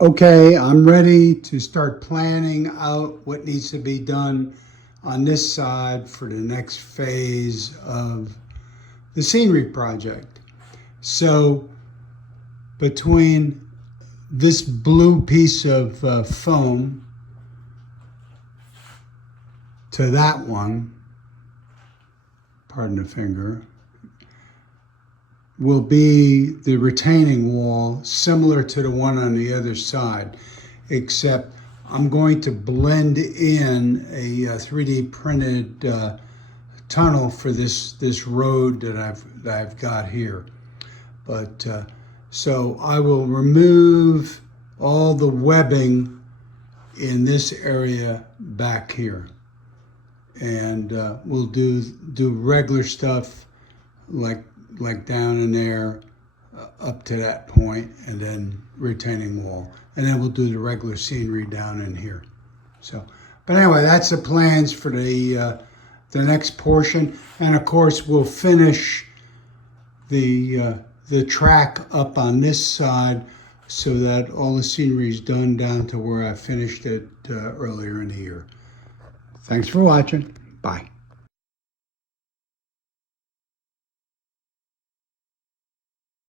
Okay, I'm ready to start planning out what needs to be done on this side for the next phase of the scenery project. So between this blue piece of foam to that one, pardon the finger, will be the retaining wall similar to the one on the other side, except I'm going to blend in a 3D printed tunnel for this road that I've got here. But so I will remove all the webbing in this area back here, and we'll do regular stuff like down in there up to that point, and then retaining wall, and then we'll do the regular scenery down in here. So, but anyway, that's the plans for the next portion, and of course we'll finish the track up on this side so that all the scenery is done down to where I finished it earlier in the year. Thanks for watching. Bye.